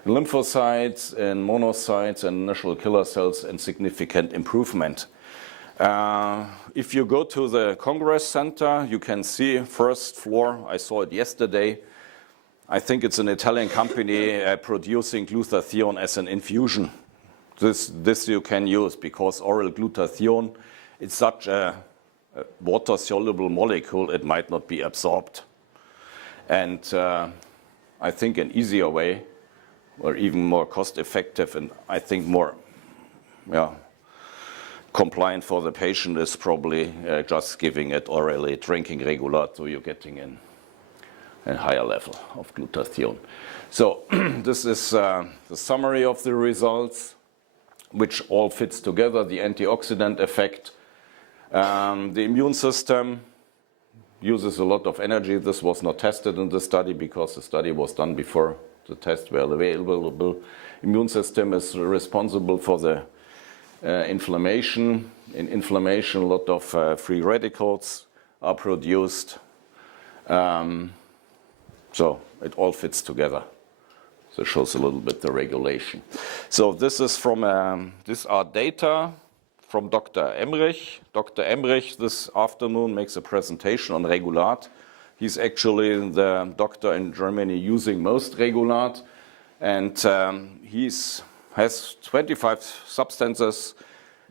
lymphocytes, in monocytes, and natural killer cells, and significant improvement. If you go to the Congress Center, you can see first floor, I saw it yesterday. I think it's an Italian company producing glutathione as an infusion. This you can use because oral glutathione, it's such a water-soluble molecule, it might not be absorbed. And I think an easier way, or even more cost-effective, and I think more compliant for the patient is probably just giving it orally, drinking Regulat, so you're getting a higher level of glutathione. So this is the summary of the results, which all fits together, the antioxidant effect. The immune system uses a lot of energy. This was not tested in the study because the study was done before the tests were available. Immune system is responsible for the inflammation. In inflammation, a lot of free radicals are produced. So it all fits together. So it shows a little bit the regulation. So this is from, these are data from Dr. Emrich. Dr. Emrich this afternoon makes a presentation on Regulat. He's actually the doctor in Germany using most Regulat. And he has 25 substances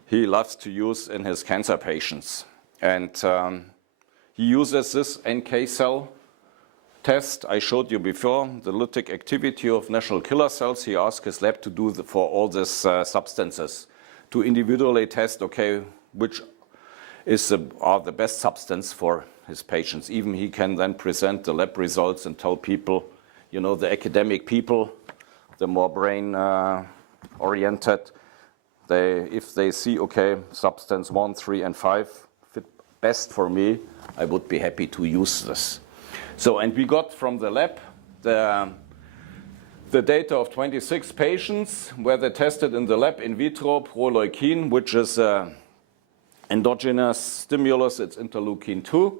he loves to use in his cancer patients. And he uses this NK cell test I showed you before, the lytic activity of natural killer cells. He asked his lab to do for all these substances, to individually test, okay, which are the best substance for his patients. Even he can then present the lab results and tell people, you know, the academic people, the more brain oriented, if they see, okay, substance 1, 3, and 5 fit best for me, I would be happy to use this. So, and we got from the lab the data of 26 patients where they tested in the lab in vitro proleukin, which is endogenous stimulus. It's interleukin-2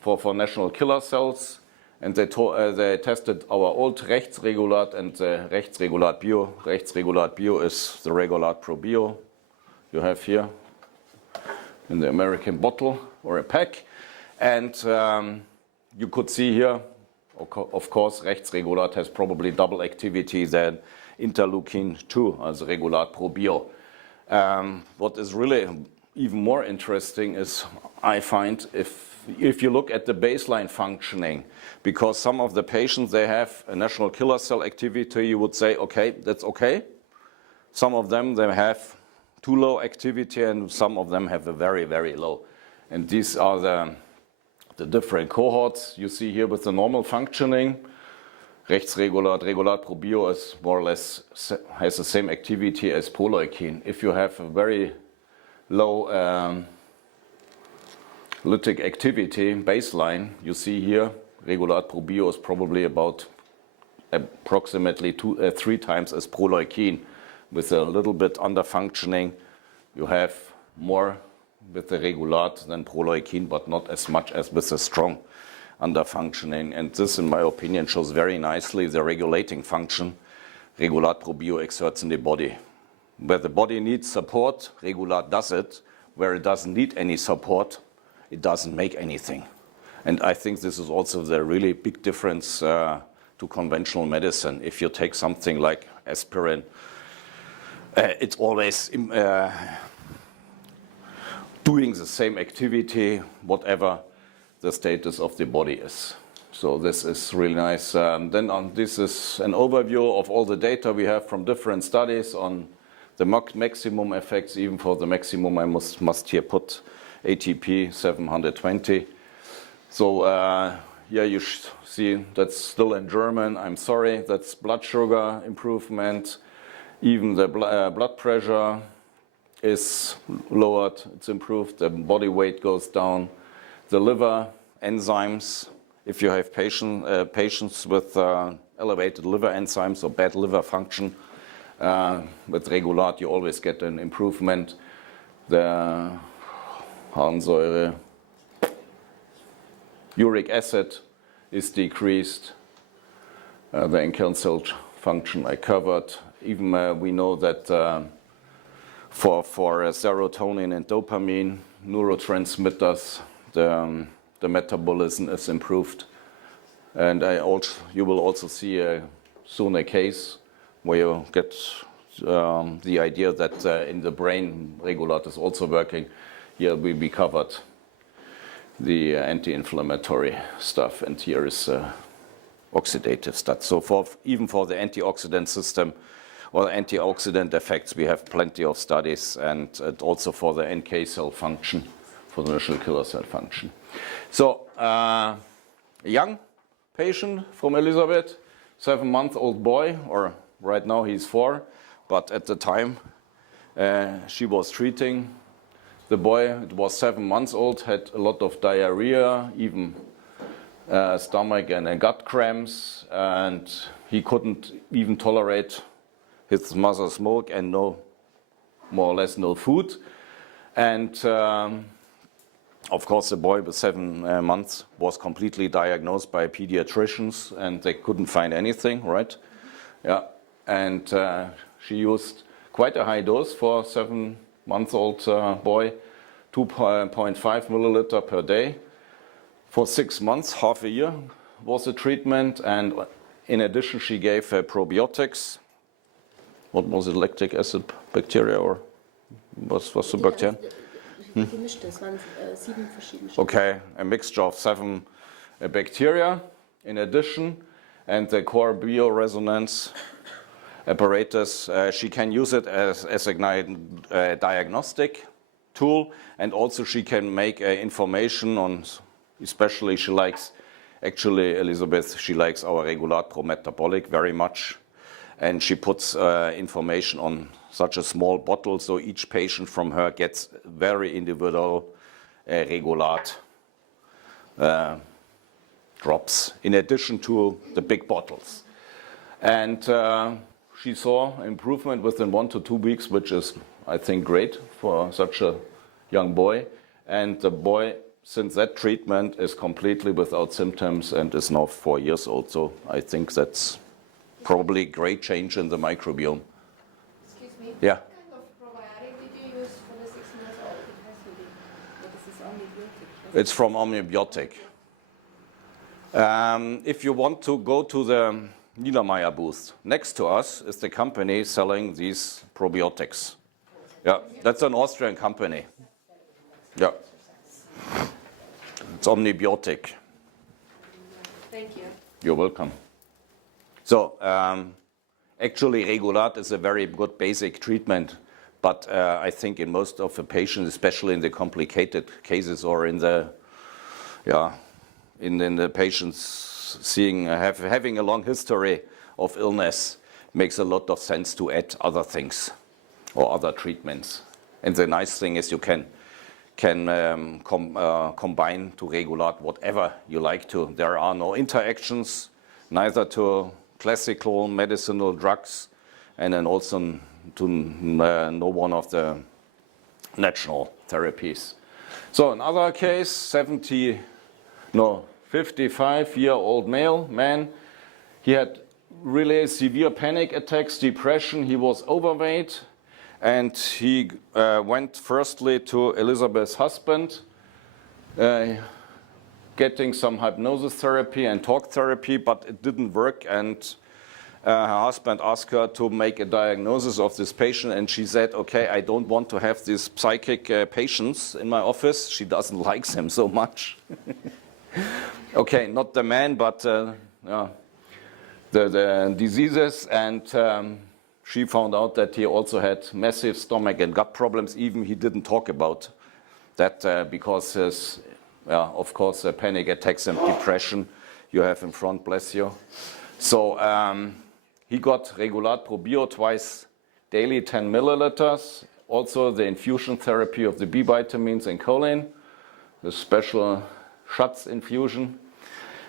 for natural killer cells. And they tested our old Rechtsregulat and the Rechtsregulat Bio. Rechtsregulat Bio is the Regulat Pro Bio you have here in the American bottle or a pack. And you could see here, of course, Rechtsregulat has probably double activity than interleukin-2 as Regulat Pro Bio. What is really even more interesting is, I find, if you look at the baseline functioning, because some of the patients, they have a natural killer cell activity, you would say, okay, that's okay. Some of them, they have too low activity, and some of them have a very, very low. And these are the different cohorts you see here with the normal functioning. Rechtsregulat, Regulat Pro Bio is more or less, has the same activity as proleukin. If you have a very low lytic activity baseline, you see here, Regulat Pro Bio is probably about approximately 3 times as proleukin. With a little bit under functioning, you have more with the Regulat than proleukin, but not as much as with the strong under functioning. And this, in my opinion, shows very nicely the regulating function Regulat Pro Bio exerts in the body. Where the body needs support, Regulat does it. Where it doesn't need any support, it doesn't make anything. And I think this is also the really big difference to conventional medicine. If you take something like aspirin, it's always doing the same activity, whatever the status of the body is. So this is really nice. Then this is an overview of all the data we have from different studies on the maximum effects. Even for the maximum, I must here put ATP 720. So yeah, you see that's still in German. I'm sorry. That's blood sugar improvement. Even the blood pressure is lowered. It's improved. The body weight goes down. The liver enzymes, if you have patients with elevated liver enzymes or bad liver function, with Regulat, you always get an improvement. The Harnsäure, uric acid is decreased. The NK cell function I covered. Even we know that for serotonin and dopamine, neurotransmitters. The metabolism is improved. And you will also see soon a case where you get the idea that in the brain Regulat is also working. Here we covered the anti-inflammatory stuff, and here is oxidative stuff. So even for the antioxidant system or antioxidant effects, we have plenty of studies, and also for the NK cell function, for the natural killer cell function. So a young patient from Elizabeth, 7-month-old boy, or right now he's 4, but at the time she was treating the boy, it was 7 months old, had a lot of diarrhea, even stomach and gut cramps, and he couldn't even tolerate his mother's milk and more or less no food. And of course, the boy with 7 months was completely diagnosed by pediatricians, and they couldn't find anything, right? Yeah, and she used quite a high dose for a 7-month-old boy, 2.5 milliliter per day. For 6 months, half a year was the treatment, and in addition she gave probiotics. What was it, lactic acid bacteria, or was the bacteria? Gemischt, das waren 7 verschiedene. Okay, a mixture of 7 bacteria in addition, and the core bioresonance apparatus, she can use it as a diagnostic tool, and also she can make information on, especially she likes, actually Elizabeth, she likes our Regulat Pro Metabolic very much, and she puts information on such a small bottle, so each patient from her gets very individual Regulat drops, in addition to the big bottles. And she saw improvement within 1 to 2 weeks, which is, I think, great for such a young boy. And the boy, since that treatment, is completely without symptoms and is now 4 years old. So I think that's probably a great change in the microbiome. Excuse me. Yeah. What kind of probiotic did you use for the 6 months old? It's from Omnibiotic. If you want to go to the Niedermeyer booth, next to us is the company selling these probiotics. Yeah, that's an Austrian company. Yeah. It's Omnibiotic. Thank you. You're welcome. So, actually, Regulat is a very good basic treatment, but I think in most of the patients, especially in the complicated cases or in the, in the patients having a long history of illness, makes a lot of sense to add other things or other treatments. And the nice thing is you can combine to Regulat whatever you like to. There are no interactions, neither to classical medicinal drugs, and then also to no one of the natural therapies. So another case, 55-year-old man. He had really severe panic attacks, depression. He was overweight, and he went firstly to Elizabeth's husband, getting some hypnosis therapy and talk therapy, but it didn't work, and her husband asked her to make a diagnosis of this patient, and she said, okay, I don't want to have these psychic patients in my office. She doesn't like them so much. Okay, not the man, but the diseases, and she found out that he also had massive stomach and gut problems. Even he didn't talk about that because his, of course, panic attacks and depression you have in front, bless you. So he got Regulat Pro Bio twice daily, 10 milliliters. Also the infusion therapy of the B vitamins and choline, the special shots infusion.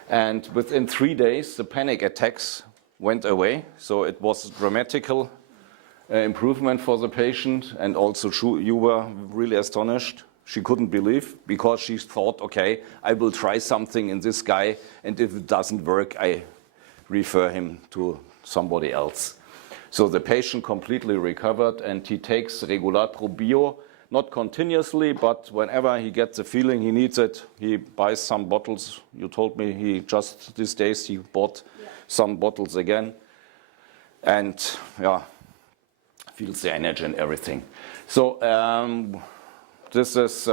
And within 3 days, the panic attacks went away. So it was a dramatical improvement for the patient. And also you were really astonished. She couldn't believe, because she thought, okay, I will try something in this guy, and if it doesn't work, I refer him to somebody else. So the patient completely recovered, and he takes Regulat Probio, not continuously, but whenever he gets the feeling he needs it, he buys some bottles. You told me he just these days he bought some bottles again, and yeah, feels the energy and everything. So this is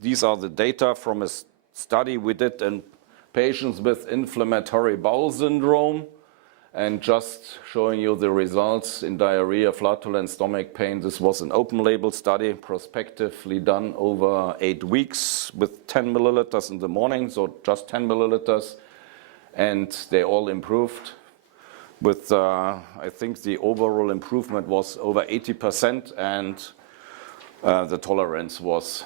these are the data from a study we did in patients with inflammatory bowel syndrome, and just showing you the results in diarrhea, flatulence, stomach pain. This was an open label study, prospectively done over 8 weeks with 10 milliliters in the morning, so just 10 milliliters, and they all improved with, I think the overall improvement was over 80%, and the tolerance was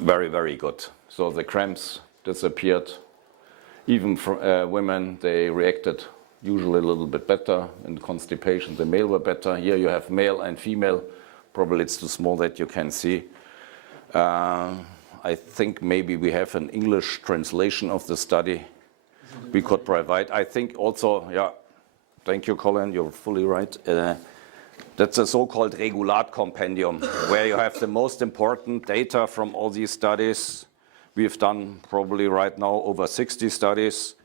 very, very good. So the cramps disappeared. Even for women, they reacted usually a little bit better. In constipation, the male were better. Here you have male and female. Probably it's too small that you can see. I think maybe we have an English translation of the study we could provide. I think also, yeah, thank you, Colin, you're fully right. That's a so-called Regulat compendium, where you have the most important data from all these studies. We've done probably right now over 60 studies,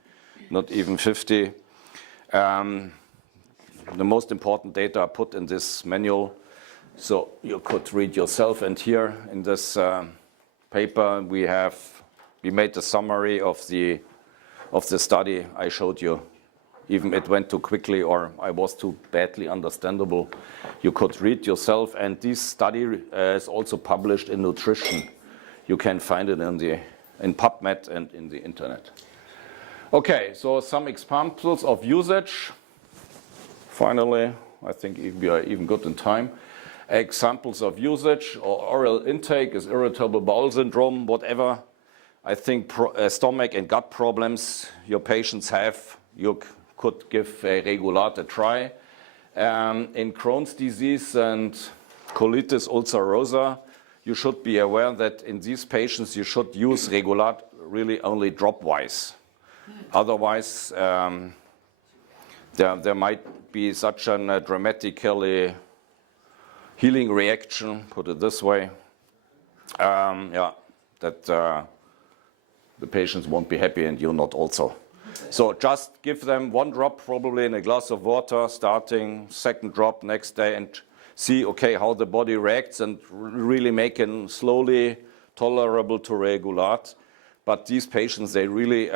not even 50. The most important data are put in this manual, so you could read yourself. And here in this paper, we made the summary of the study I showed you. Even it went too quickly or I was too badly understandable, you could read yourself. And this study is also published in Nutrition. You can find it in PubMed and in the internet. Okay, so some examples of usage. Finally, I think we are even good in time. Examples of usage or oral intake is irritable bowel syndrome, whatever. I think stomach and gut problems your patients have, you could give a Regulat a try. In Crohn's disease and colitis ulcerosa, you should be aware that in these patients you should use Regulat really only drop-wise. Otherwise, there might be such a dramatically healing reaction, put it this way, that the patients won't be happy and you not also. So just give them 1 drop probably in a glass of water, starting 2nd drop next day, and see, okay, how the body reacts, and really make it slowly tolerable to Regulat. But these patients, they really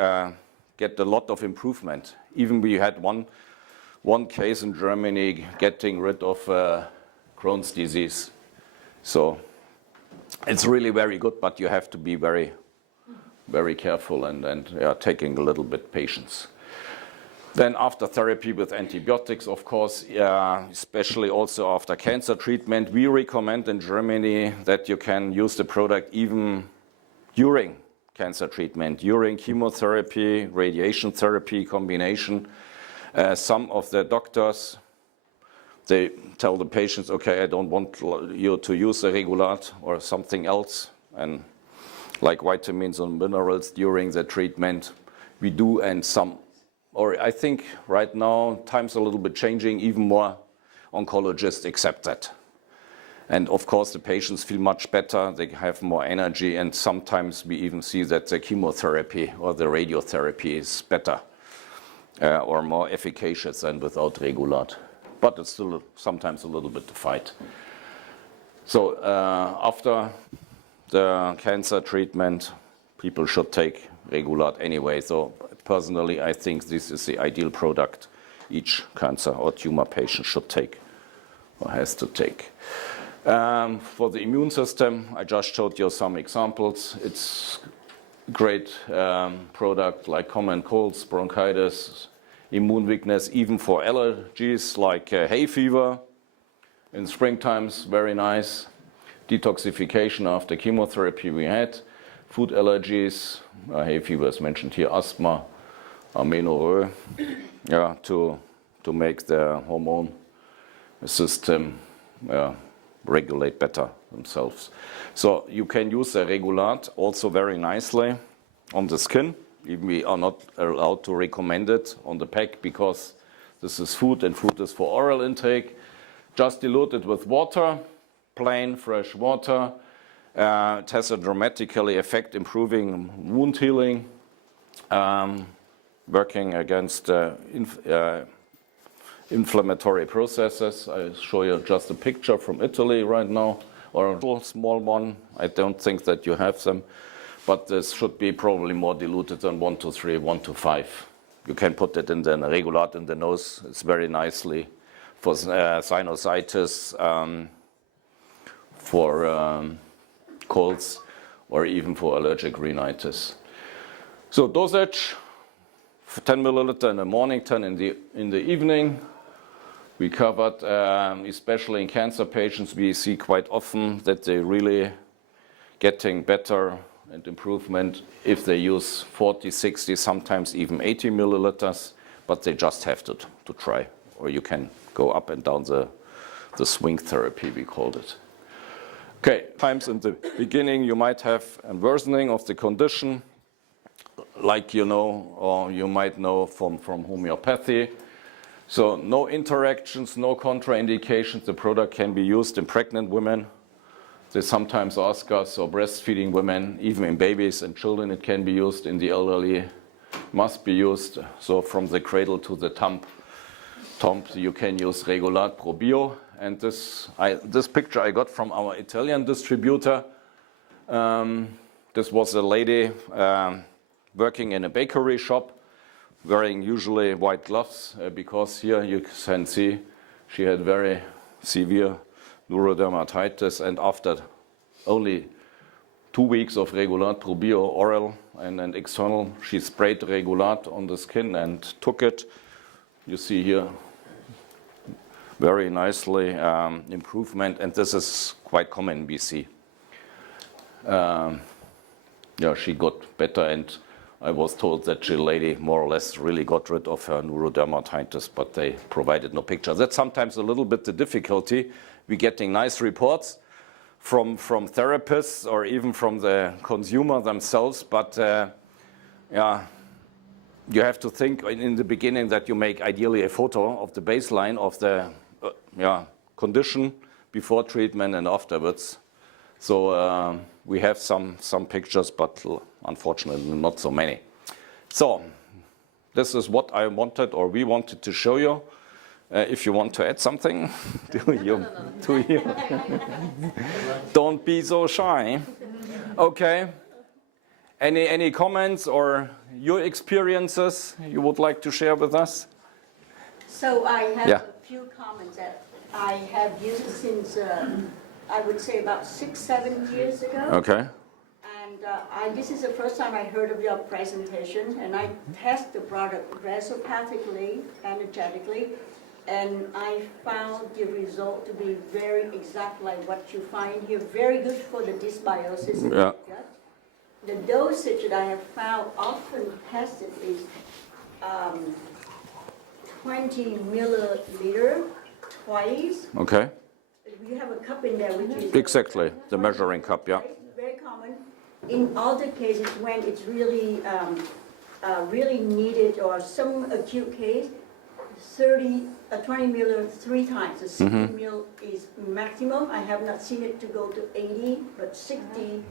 get a lot of improvement. Even we had one case in Germany getting rid of Crohn's disease. So it's really very good, but you have to be very, very careful and taking a little bit patience. Then after therapy with antibiotics, of course, especially also after cancer treatment, we recommend in Germany that you can use the product even during cancer treatment, during chemotherapy, radiation therapy combination. Some of the doctors, they tell the patients, okay, I don't want you to use a Regulat or something else, and like vitamins and minerals during the treatment. We do, and some, or I think right now, time's a little bit changing, even more oncologists accept that. And of course, the patients feel much better, they have more energy, and sometimes we even see that the chemotherapy or the radiotherapy is better or more efficacious than without Regulat. But it's still sometimes a little bit to fight. So after the cancer treatment, people should take Regulat anyway. So personally, I think this is the ideal product each cancer or tumor patient should take or has to take. For the immune system, I just showed you some examples. It's a great product like common colds, bronchitis, immune weakness, even for allergies like hay fever. In springtimes, very nice. Detoxification after chemotherapy we had. Food allergies, hay fever is mentioned here, asthma, amenorrhoea, to make the hormone system regulate better themselves. So you can use the Regulat also very nicely on the skin. Even we are not allowed to recommend it on the pack because This is food, and food is for oral intake. Just dilute it with water, plain fresh water. It has a dramatically effect improving wound healing, working against inflammatory processes. I show you just a picture from Italy right now, or a little small one. I don't think that you have them, but this should be probably more diluted than 1 to 3, 1 to 5. You can put it in the Regulat in the nose. It's very nicely for sinusitis, for colds, or even for allergic rhinitis. So dosage, 10 milliliter in the morning, 10 in the evening. We covered, especially in cancer patients, we see quite often that they really getting better and improvement if they use 40, 60, sometimes even 80 milliliters, but they just have to try. Or you can go up and down the swing therapy, we called it. Okay, times in the beginning you might have a worsening of the condition, like you know, or you might know from homeopathy. So no interactions, no contraindications. The product can be used in pregnant women. They sometimes ask us, or breastfeeding women, even in babies and children, it can be used. In the elderly, must be used. So from the cradle to the tomb, you can use Regulat Probio. And this picture I got from our Italian distributor. This was a lady working in a bakery shop, wearing usually white gloves, because here you can see she had very severe neurodermatitis, and after only 2 weeks of Regulat Probio oral and then external, she sprayed Regulat on the skin and took it. You see here very nicely improvement, and this is quite common in BC. Yeah, she got better, and I was told that the lady more or less really got rid of her neurodermatitis, but they provided no picture. That's sometimes a little bit the difficulty. We're getting nice reports from therapists or even from the consumer themselves, but yeah, you have to think in the beginning that you make ideally a photo of the baseline of the condition before treatment and afterwards. So we have some pictures, but unfortunately not so many. So this is what I wanted, or we wanted to show you. If you want to add something, don't be so shy. Okay. Any comments or your experiences you would like to share with us? So I have a few comments that I have used since, I would say about 6-7 years ago. Okay. And this is the first time I heard of your presentation, and I test the product resopathically, energetically, and I found the result to be very exact like what you find here. Very good for the dysbiosis in the gut. The dosage that I have found often tested is 20 milliliter twice. Okay. You have a cup in there, which is exactly the measuring cup. Yeah. Very common. In other cases, when it's really, really needed, or some acute case, 20 milliliter 3 times. The 60 ml is maximum. I have not seen it to go to 80, but 60,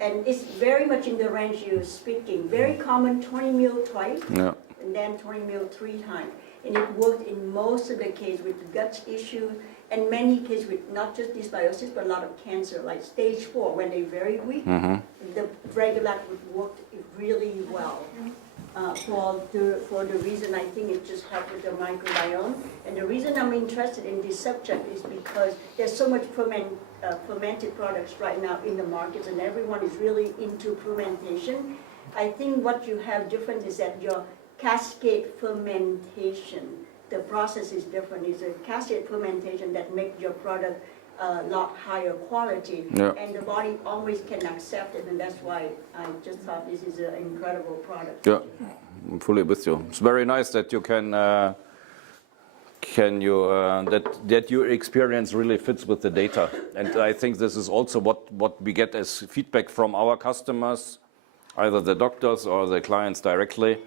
and it's very much in the range you're speaking. Very common, 20 ml twice, and then 20 ml 3 times. And it worked in most of the cases with gut issues, and many cases with not just dysbiosis, but a lot of cancer, like stage 4, when they're very weak. The Regulat would work really well. For the reason I think it just helped with the microbiome. And the reason I'm interested in this subject is because there's so much fermented products right now in the markets, and everyone is really into fermentation. I think what you have different is that your Cascade fermentation, the process is different. It's a Cascade fermentation that makes your product a lot higher quality, and the body always can accept it, and that's why I just thought this is an incredible product. Yeah, I'm fully with you. It's very nice that you that your experience really fits with the data, and I think this is also what we get as feedback from our customers, either the doctors or the clients directly.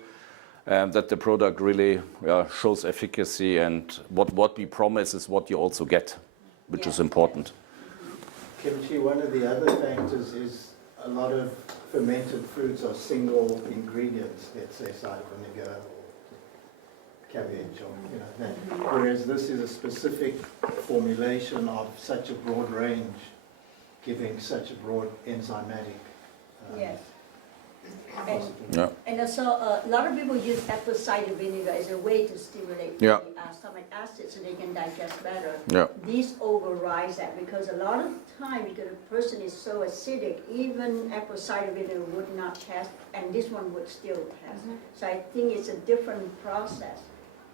that the product really shows efficacy, and what we promise is what you also get, which is important. Kimchi, one of the other factors is a lot of fermented foods are single ingredients, let's say cider vinegar or cabbage or that. Whereas this is a specific formulation of such a broad range, giving such a broad enzymatic Yes. Yeah. And also, a lot of people use apple cider vinegar as a way to stimulate Yeah. the stomach acid so they can digest better. Yeah. This overrides that because a lot of time, because a person is so acidic, even apple cider vinegar would not pass, and this one would still pass. So I think it's a different process.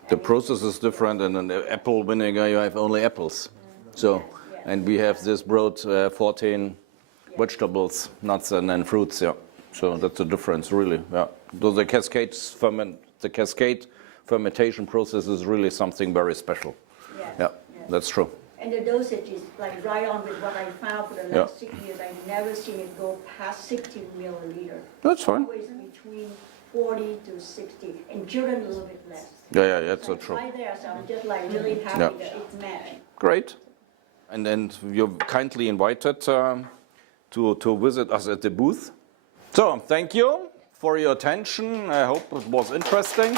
The process is different, and in the apple vinegar you have only apples. So, Yes. and we have this broad 14 vegetables, nuts, and then fruits. Yeah. So that's the difference, really. Yeah. Though the Cascade fermentation process is really something very special. Yes, Yeah, yes. that's true. And the dosage is like right on with what I found for the last 6 years. I've never seen it go past 60 milliliter. That's fine. Always between 40 to 60, and children a little bit less. Yeah, that's so It's true. right there, so I'm just like really happy Yeah. that it's matching. Great. And then you're kindly invited to visit us at the booth. So, thank you for your attention. I hope it was interesting.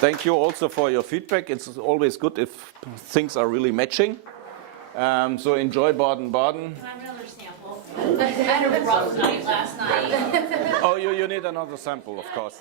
Thank you also for your feedback. It's always good if things are really matching. So enjoy Baden-Baden. Can I have another sample? I had a rough night last night. Oh, you need another sample, of course.